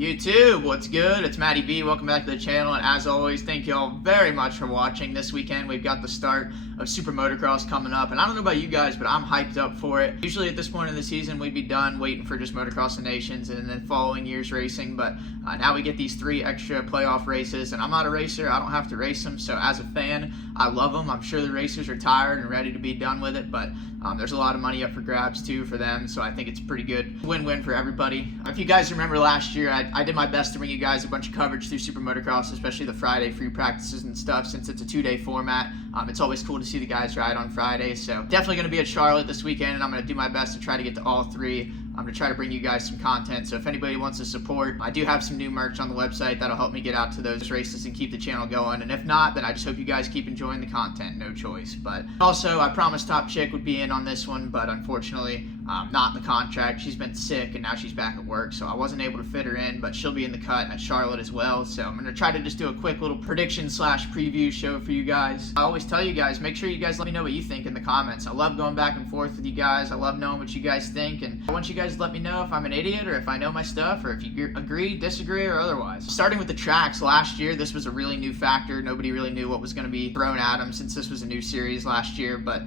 YouTube, what's good? It's Matty B. Welcome back to the channel, and as always, thank you all very much for watching. This weekend, we've got the start of SuperMotocross coming up, and I don't know about you guys, but I'm hyped up for it. Usually at this point in the season, we'd be done waiting for just Motocross of Nations and then following years racing, but now we get these 3 extra playoff races, and I'm not a racer. I don't have to race them, so as a fan, I love them. I'm sure the racers are tired and ready to be done with it, but there's a lot of money up for grabs too for them, so I think it's pretty good win-win for everybody. If you guys remember last year, I did my best to bring you guys a bunch of coverage through SuperMotocross, especially the Friday free practices and stuff, since it's a 2-day format. It's always cool to see the guys ride on Friday, so definitely going to be at Charlotte this weekend, and I'm going to do my best to try to get to all 3. I'm going to try to bring you guys some content, so if anybody wants to support, I do have some new merch on the website that'll help me get out to those races and keep the channel going, and if not, then I just hope you guys keep enjoying the content, no choice. But also, I promised Top Chick would be in on this one, but unfortunately, not in the contract. She's been sick, and now she's back at work, so I wasn't able to fit her in, but she'll be in the cut at Charlotte as well, so I'm going to try to just do a quick little prediction/preview show for you guys. I always tell you guys, make sure you guys let me know what you think in the comments. I love going back and forth with you guys. I love knowing what you guys think, and I want you guys to let me know if I'm an idiot or if I know my stuff or if you agree, disagree, or otherwise. Starting with the tracks, last year this was a really new factor. Nobody really knew what was going to be thrown at them since this was a new series last year, but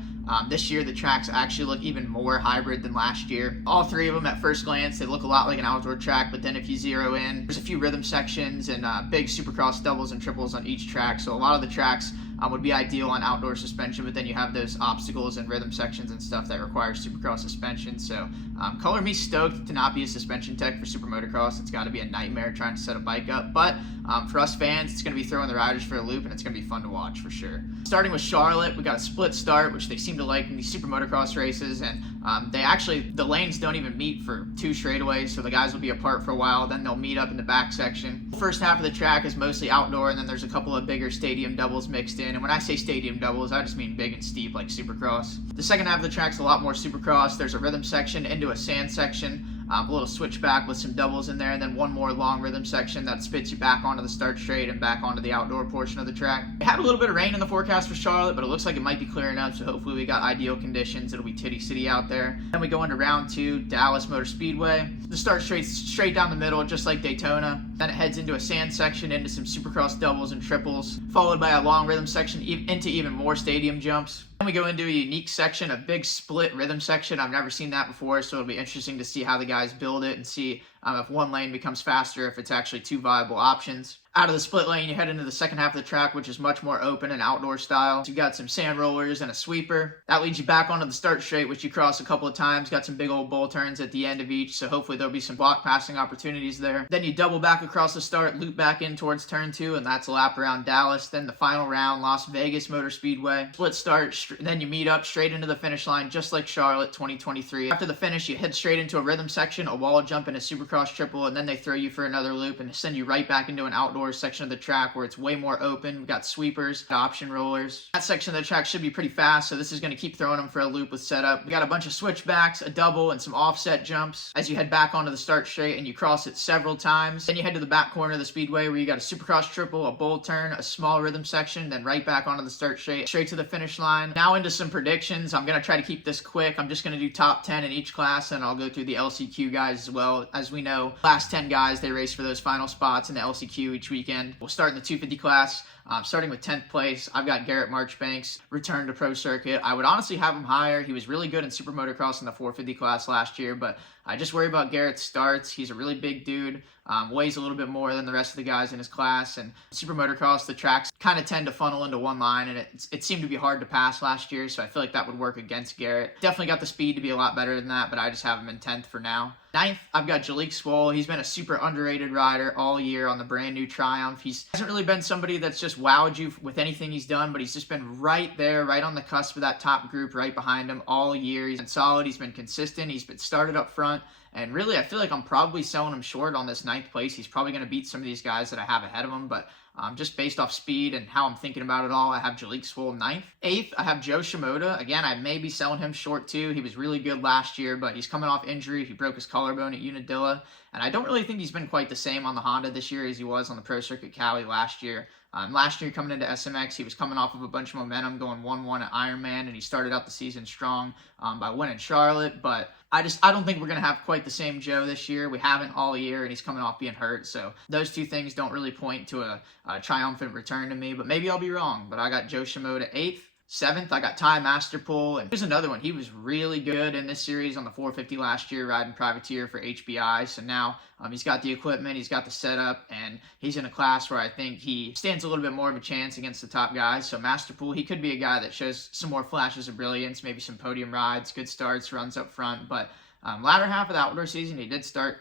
this year the tracks actually look even more hybrid than last year. All 3 of them at first glance, they look a lot like an outdoor track, but then if you zero in, there's a few rhythm sections and big supercross doubles and triples on each track, so a lot of the tracks would be ideal on outdoor suspension, but then you have those obstacles and rhythm sections and stuff that require supercross suspension. So color me stoked to not be a suspension tech for SuperMotocross. It's got to be a nightmare trying to set a bike up, but for us fans, it's going to be throwing the riders for a loop, and it's going to be fun to watch for sure. Starting with Charlotte, we got a split start, which they seem to like in these SuperMotocross races, and the lanes don't even meet for 2 straightaways, so the guys will be apart for a while, then they'll meet up in the back section. The first half of the track is mostly outdoor, and then there's a couple of bigger stadium doubles mixed in, and when I say stadium doubles, I just mean big and steep like Supercross. The second half of the track's a lot more Supercross. There's a rhythm section into a sand section, a little switchback with some doubles in there, and then one more long rhythm section that spits you back onto the start straight and back onto the outdoor portion of the track. It had a little bit of rain in the forecast for Charlotte, but it looks like it might be clearing up, so hopefully we got ideal conditions. It'll be Titty City out there. Then we go into round 2, Dallas Motor Speedway. The start straight down the middle, just like Daytona. Then it heads into a sand section, into some Supercross doubles and triples, followed by a long rhythm section into even more stadium jumps. Then we go into a unique section, a big split rhythm section. I've never seen that before, so it'll be interesting to see how the guys build it and see if one lane becomes faster, if it's actually 2 viable options. Out of the split lane, you head into the second half of the track, which is much more open and outdoor style. So you got some sand rollers and a sweeper. That leads you back onto the start straight, which you cross a couple of times. Got some big old bull turns at the end of each, so hopefully there'll be some block passing opportunities there. Then you double back across the start, loop back in towards turn 2, and that's a lap around Dallas. Then the final round, Las Vegas Motor Speedway. Split start, then you meet up straight into the finish line, just like Charlotte 2023. After the finish, you head straight into a rhythm section, a wall jump, and a Supercross triple, and then they throw you for another loop and send you right back into an outdoor section of the track where it's way more open. We've got sweepers, option rollers. That section of the track should be pretty fast, so this is going to keep throwing them for a loop with setup. We got a bunch of switchbacks, a double, and some offset jumps as you head back onto the start straight, and you cross it several times. Then you head to the back corner of the speedway where you got a Supercross triple, a bull turn, a small rhythm section, then right back onto the start straight to the finish line. Now into some predictions. I'm going to try to keep this quick. I'm just going to do top 10 in each class, and I'll go through the LCQ guys as well. As we know, last 10 guys, they race for those final spots in the LCQ each weekend. We'll start in the 250 class. Starting with 10th place, I've got Garrett Marchbanks, return to pro circuit. I would honestly have him higher. He was really good in SuperMotocross in the 450 class last year, but I just worry about Garrett's starts. He's a really big dude, weighs a little bit more than the rest of the guys in his class, and SuperMotocross, the tracks kind of tend to funnel into one line, and it seemed to be hard to pass last year, so I feel like that would work against Garrett. Definitely got the speed to be a lot better than that, but I just have him in 10th for now. 9th, I've got Jalik Swoll. He's been a super underrated rider all year on the brand new Triumph. He hasn't really been somebody that's just wowed you with anything he's done, but he's just been right there, right on the cusp of that top group, right behind him all year. He's been solid. He's been consistent. He's been started up front. And really, I feel like I'm probably selling him short on this 9th place. He's probably going to beat some of these guys that I have ahead of him, but just based off speed and how I'm thinking about it all, I have Jalik Swoll 9th. 8th, I have Joe Shimoda. Again, I may be selling him short too. He was really good last year, but he's coming off injury. He broke his collarbone at Unadilla, and I don't really think he's been quite the same on the Honda this year as he was on the Pro Circuit Cali last year. Last year, coming into SMX, he was coming off of a bunch of momentum, going 1-1 at Ironman, and he started out the season strong by winning Charlotte, but I don't think we're going to have quite the same Joe this year. We haven't all year, and he's coming off being hurt. So those two things don't really point to a triumphant return to me, but maybe I'll be wrong. But I got Joe Shimoda 8th. 7th, I got Ty Masterpool, and here's another one. He was really good in this series on the 450 last year, riding privateer for HBI. So now he's got the equipment, he's got the setup, and he's in a class where I think he stands a little bit more of a chance against the top guys. So Masterpool, he could be a guy that shows some more flashes of brilliance, maybe some podium rides, good starts, runs up front. But latter half of the outdoor season, he did start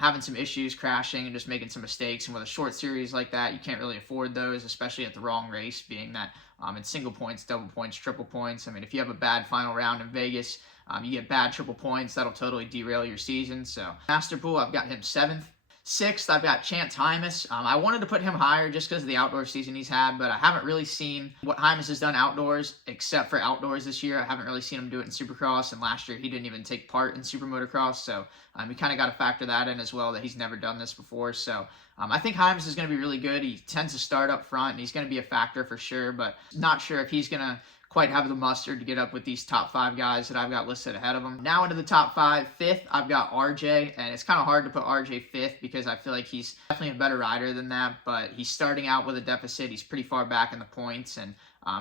having some issues, crashing, and just making some mistakes. And with a short series like that, you can't really afford those, especially at the wrong race, being that it's single points, double points, triple points. I mean, if you have a bad final round in Vegas, you get bad triple points, that'll totally derail your season. So Masterpool, I've got him 7th. 6th, I've got Chance Hymas. I wanted to put him higher just because of the outdoor season he's had, but I haven't really seen what Hymas has done outdoors, except for outdoors this year. I haven't really seen him do it in Supercross, and last year he didn't even take part in SuperMotocross, so you kind of got to factor that in as well, that he's never done this before. So I think Hymas is going to be really good. He tends to start up front, and he's going to be a factor for sure, but not sure if he's going to quite have the mustard to get up with these top 5 guys that I've got listed ahead of him. Now into the top 5. 5th, I've got RJ, and it's kind of hard to put RJ 5th because I feel like he's definitely a better rider than that, but he's starting out with a deficit. He's pretty far back in the points, and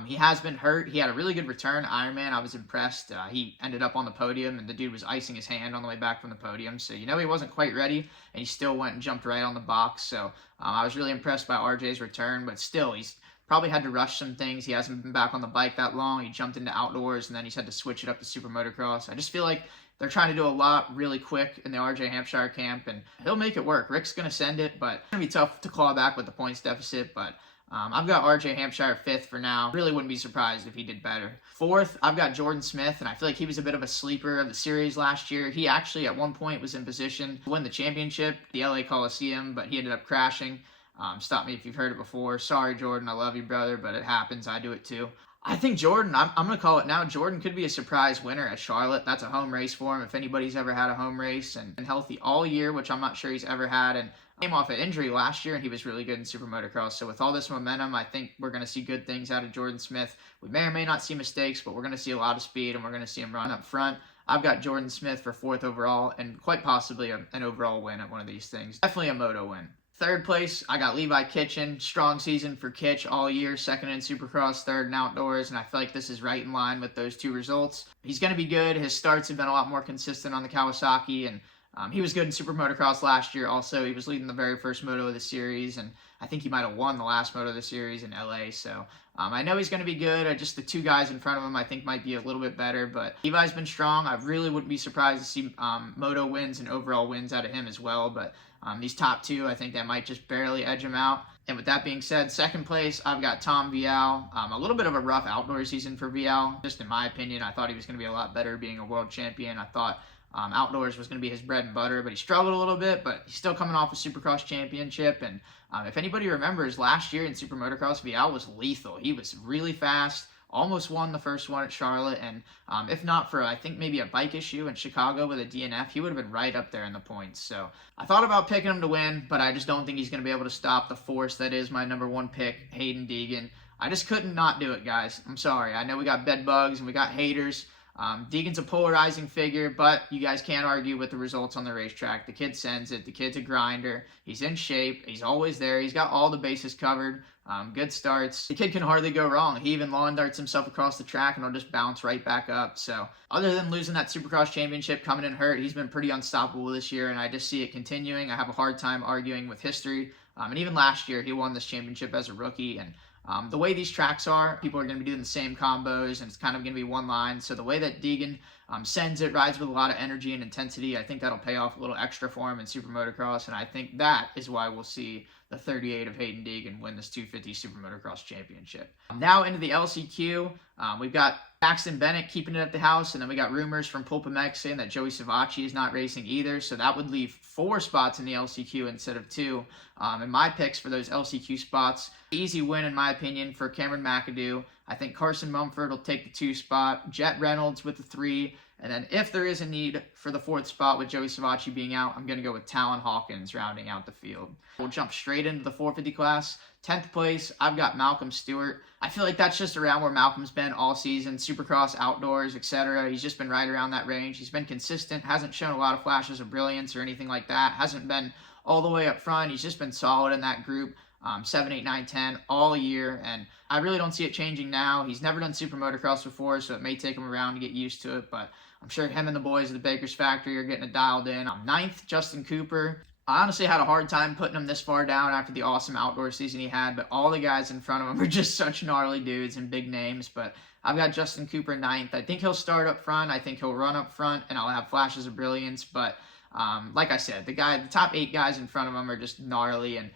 he has been hurt. He had a really good return. Ironman, I was impressed. He ended up on the podium, and the dude was icing his hand on the way back from the podium, so he wasn't quite ready, and he still went and jumped right on the box. So I was really impressed by RJ's return, but still, he's probably had to rush some things. He hasn't been back on the bike that long. He jumped into outdoors, and then he's had to switch it up to SuperMotocross. I just feel like they're trying to do a lot really quick in the RJ Hampshire camp, and he'll make it work. Rick's going to send it, but it's going to be tough to claw back with the points deficit. But I've got RJ Hampshire 5th for now. Really wouldn't be surprised if he did better. 4th, I've got Jordan Smith, and I feel like he was a bit of a sleeper of the series last year. He actually at one point was in position to win the championship, the LA Coliseum, but he ended up crashing. Stop me if you've heard it before. Sorry, Jordan. I love you, brother, but it happens. I do it too. I think Jordan, I'm going to call it now, Jordan could be a surprise winner at Charlotte. That's a home race for him. If anybody's ever had a home race and healthy all year, which I'm not sure he's ever had, and came off an injury last year, and he was really good in SuperMotocross. So with all this momentum, I think we're going to see good things out of Jordan Smith. We may or may not see mistakes, but we're going to see a lot of speed, and we're going to see him run up front. I've got Jordan Smith for 4th overall, and quite possibly an overall win at one of these things. Definitely a moto win. 3rd place, I got Levi Kitchen. Strong season for Kitch all year. 2nd in Supercross, 3rd in Outdoors, and I feel like this is right in line with those two results. He's going to be good. His starts have been a lot more consistent on the Kawasaki, and he was good in SuperMotocross last year. Also, he was leading the very first moto of the series, and I think he might have won the last moto of the series in LA. So I know he's going to be good. Just the two guys in front of him I think might be a little bit better, but Levi's been strong. I really wouldn't be surprised to see moto wins and overall wins out of him as well, but these top two, I think that might just barely edge him out. And with that being said, 2nd place, I've got Tom Vial. A little bit of a rough outdoor season for Vial, just in my opinion. I thought he was going to be a lot better being a world champion. I thought outdoors was going to be his bread and butter, but he struggled a little bit, but he's still coming off a Supercross championship. And if anybody remembers, last year in SuperMotocross, Vial was lethal. He was really fast. Almost won the first one at Charlotte, and if not for, I think, maybe a bike issue in Chicago with a DNF, he would have been right up there in the points. So I thought about picking him to win, but I just don't think he's going to be able to stop the force that is my number 1 pick, Hayden Deegan. I just couldn't not do it, guys. I'm sorry. I know we got bed bugs and we got haters. Deegan's a polarizing figure, but you guys can't argue with the results on the racetrack. The kid sends it. The kid's a grinder. He's in shape. He's always there. He's got all the bases covered. Good starts. The kid can hardly go wrong. He even lawn darts himself across the track and he'll just bounce right back up. So other than losing that Supercross championship, coming in hurt, he's been pretty unstoppable this year, and I just see it continuing. I have a hard time arguing with history. And even last year, he won this championship as a rookie, and the way these tracks are, people are going to be doing the same combos, and it's kind of going to be one line. So the way that Deegan sends it, rides with a lot of energy and intensity, I think that'll pay off a little extra for him in SuperMotocross, and I think that is why we'll see the 38 of Hayden Deegan win this 250 SuperMotocross championship. Now into the LCQ, we've got Paxton Bennett keeping it at the house, and then we got rumors from Pulpamex saying that Joey Savacci is not racing either, so that would leave 4 spots in the LCQ instead of 2. And my picks for those LCQ spots, easy win in my opinion for Cameron McAdoo. I think Carson Mumford will take the 2 spot, Jett Reynolds with the 3, And then if there is a need for the 4th spot with Joey Savacci being out, I'm going to go with Talon Hawkins rounding out the field. We'll jump straight into the 450 class. 10th place, I've got Malcolm Stewart. I feel like that's just around where Malcolm's been all season, Supercross, outdoors, etc. He's just been right around that range. He's been consistent, hasn't shown a lot of flashes of brilliance or anything like that, hasn't been all the way up front. He's just been solid in that group. 7, 8, 9, 10 all year, and I really don't see it changing now. He's never done Super Motocross before, so it may take him around to get used to it, but I'm sure him and the boys at the Baker's Factory are getting it dialed in. 9th, Justin Cooper. I honestly had a hard time putting him this far down after the awesome outdoor season he had, but all the guys in front of him are just such gnarly dudes and big names, but I've got Justin Cooper 9th. I think he'll start up front. I think he'll run up front, and I'll have flashes of brilliance, but like I said, the top 8 guys in front of him are just gnarly, and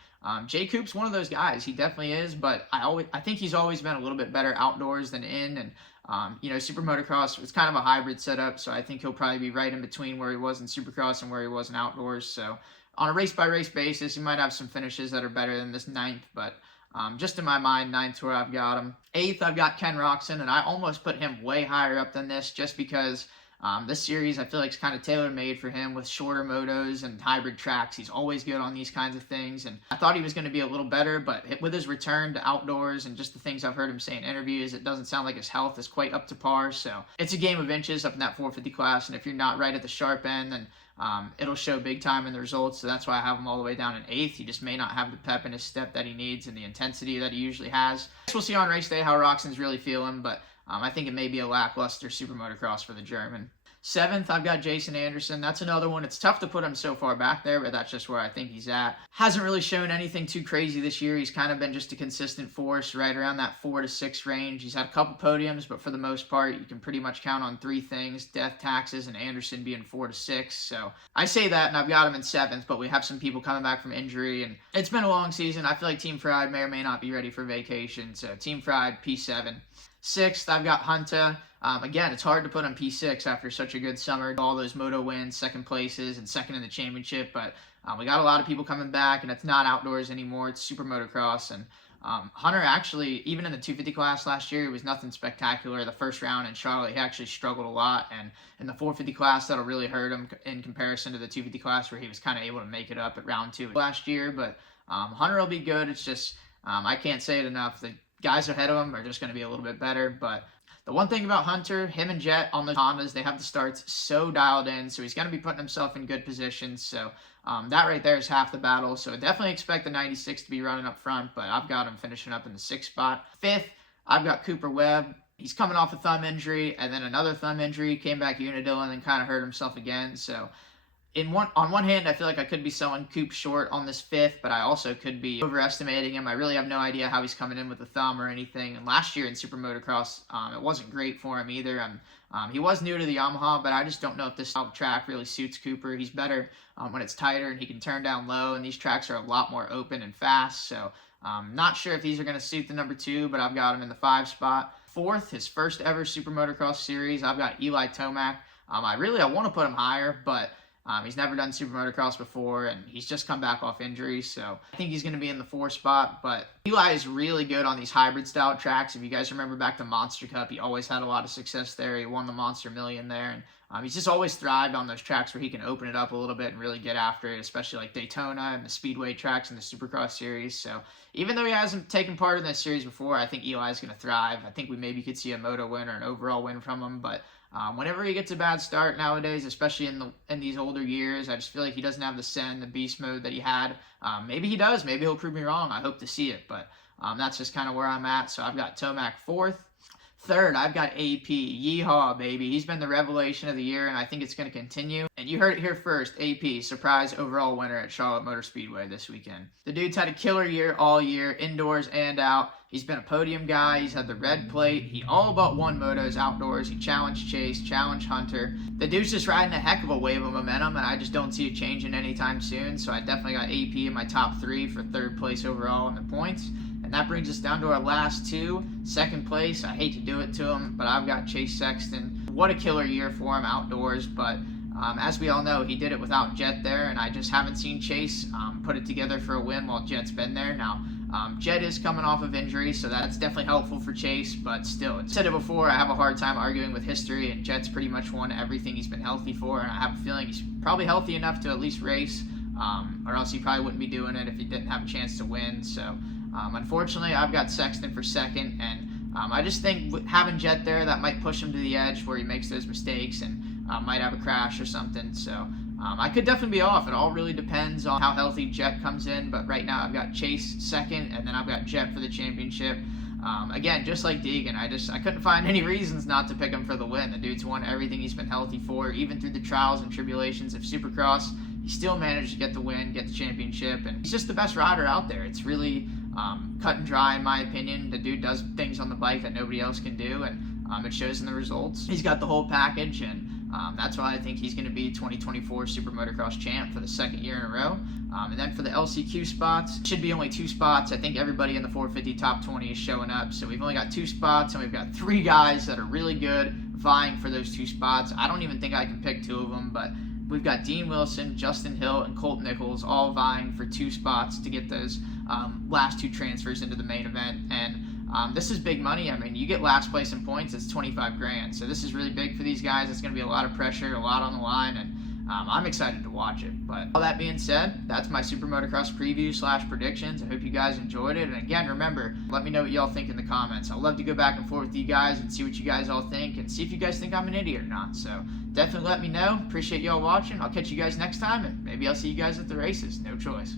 Jay Coop's one of those guys. He definitely is, but I think he's always been a little bit better outdoors than in, and Super Motocross was kind of a hybrid setup, so I think he'll probably be right in between where he was in Supercross and where he was in outdoors. So on a race-by-race basis, he might have some finishes that are better than this 9th, but just in my mind, 9th's where I've got him. 8th, I've got Ken Roxon, and I almost put him way higher up than this just because this series, I feel like, is kind of tailor-made for him with shorter motos and hybrid tracks. He's always good on these kinds of things, and I thought he was going to be a little better, but with his return to outdoors and just the things I've heard him say in interviews, it doesn't sound like his health is quite up to par, so it's a game of inches up in that 450 class, and if you're not right at the sharp end, then it'll show big time in the results, so that's why I have him all the way down in 8th. He just may not have the pep in his step that he needs and the intensity that he usually has. We'll see on race day how Roxon's really feeling, but I think it may be a lackluster Super Motocross for the German. 7th, I've got Jason Anderson. That's another one. It's tough to put him so far back there, but that's just where I think he's at. Hasn't really shown anything too crazy this year. He's kind of been just a consistent force right around that 4 to 6 range. He's had a couple podiums, but for the most part, you can pretty much count on 3 things: death, taxes, and Anderson being 4 to 6. So I say that, and I've got him in 7th, but we have some people coming back from injury, and it's been a long season. I feel like Team Fried may or may not be ready for vacation, so Team Fried, P7. 6th, I've got Hunter. Again, it's hard to put on P6 after such a good summer. All those moto wins, 2nd places, and 2nd in the championship. But we got a lot of people coming back, and it's not outdoors anymore. It's Super Motocross. And Hunter actually, even in the 250 class last year, it was nothing spectacular. The first round in Charlotte, he actually struggled a lot. And in the 450 class, that'll really hurt him in comparison to the 250 class, where he was kind of able to make it up at round 2 last year. But Hunter will be good. It's just, I can't say it enough. The guys ahead of him are just going to be a little bit better. But the one thing about Hunter, him and Jett on the Hondas, they have the starts so dialed in, so he's going to be putting himself in good positions. So that right there is half the battle. So definitely expect the 96 to be running up front, but I've got him finishing up in the 6th spot. 5th, I've got Cooper Webb. He's coming off a thumb injury, and then another thumb injury, came back Unadilla, and then kind of hurt himself again. So on one hand, I feel like I could be selling Coop short on this 5th, but I also could be overestimating him. I really have no idea how he's coming in with a thumb or anything. And last year in Super Motocross, it wasn't great for him either. He was new to the Yamaha, but I just don't know if this style of track really suits Cooper. He's better when it's tighter and he can turn down low, and these tracks are a lot more open and fast. So not sure if these are going to suit the number 2, but I've got him in the 5 spot. 4th, his first ever Super Motocross series, I've got Eli Tomac. I want to put him higher, but he's never done Super Motocross before, and he's just come back off injury, so I think he's going to be in the 4 spot. But Eli is really good on these hybrid-style tracks. If you guys remember back to Monster Cup, he always had a lot of success there. He won the Monster Million there, and he's just always thrived on those tracks where he can open it up a little bit and really get after it, especially like Daytona and the Speedway tracks in the Supercross series. So even though he hasn't taken part in this series before, I think Eli's going to thrive. I think we maybe could see a moto win or an overall win from him, but whenever he gets a bad start nowadays, especially in these older years, I just feel like he doesn't have the Sen, the beast mode that he had. Maybe he does. Maybe he'll prove me wrong. I hope to see it, but that's just kind of where I'm at. So I've got Tomac 4th. 3rd, I've got AP. Yeehaw, baby. He's been the revelation of the year, and I think it's going to continue. And you heard it here first. AP, surprise overall winner at Charlotte Motor Speedway this weekend. The dude's had a killer year all year, indoors and out. He's been a podium guy. He's had the red plate. He all but won motos outdoors. He challenged Chase, challenged Hunter. The dude's just riding a heck of a wave of momentum, and I just don't see it changing anytime soon. So I definitely got AP in my top 3 for 3rd place overall in the points. And that brings us down to our last 2. 2nd place, I hate to do it to him, but I've got Chase Sexton. What a killer year for him outdoors, but as we all know, he did it without Jett there, and I just haven't seen Chase put it together for a win while Jett's been there. Now, Jett is coming off of injury, so that's definitely helpful for Chase, but still, I said it before, I have a hard time arguing with history, and Jett's pretty much won everything he's been healthy for, and I have a feeling he's probably healthy enough to at least race, or else he probably wouldn't be doing it if he didn't have a chance to win. So unfortunately, I've got Sexton for second, and I just think having Jett there, that might push him to the edge where he makes those mistakes and might have a crash or something. So I could definitely be off. It all really depends on how healthy Jett comes in, but right now I've got Chase second, and then I've got Jett for the championship. Again, just like Deegan, I couldn't find any reasons not to pick him for the win. The dude's won everything he's been healthy for, even through the trials and tribulations of Supercross. He still managed to get the win, get the championship, and he's just the best rider out there. It's really cut and dry, in my opinion. The dude does things on the bike that nobody else can do, and it shows in the results. He's got the whole package, and that's why I think he's going to be 2024 Super Motocross champ for the second year in a row. And then for the LCQ spots, it should be only 2 spots. I think everybody in the 450 top 20 is showing up, so we've only got 2 spots, and we've got 3 guys that are really good vying for those 2 spots. I don't even think I can pick 2 of them, but we've got Dean Wilson, Justin Hill, and Colt Nichols all vying for 2 spots to get those last 2 transfers into the main event. And this is big money. I mean, you get last place in points, it's 25 grand. So this is really big for these guys. It's going to be a lot of pressure, a lot on the line, and I'm excited to watch it. But all that being said, that's my Super Motocross preview / predictions. I hope you guys enjoyed it. And again, remember, let me know what y'all think in the comments. I'd love to go back and forth with you guys and see what you guys all think and see if you guys think I'm an idiot or not. So definitely let me know. Appreciate y'all watching. I'll catch you guys next time, and maybe I'll see you guys at the races. No choice.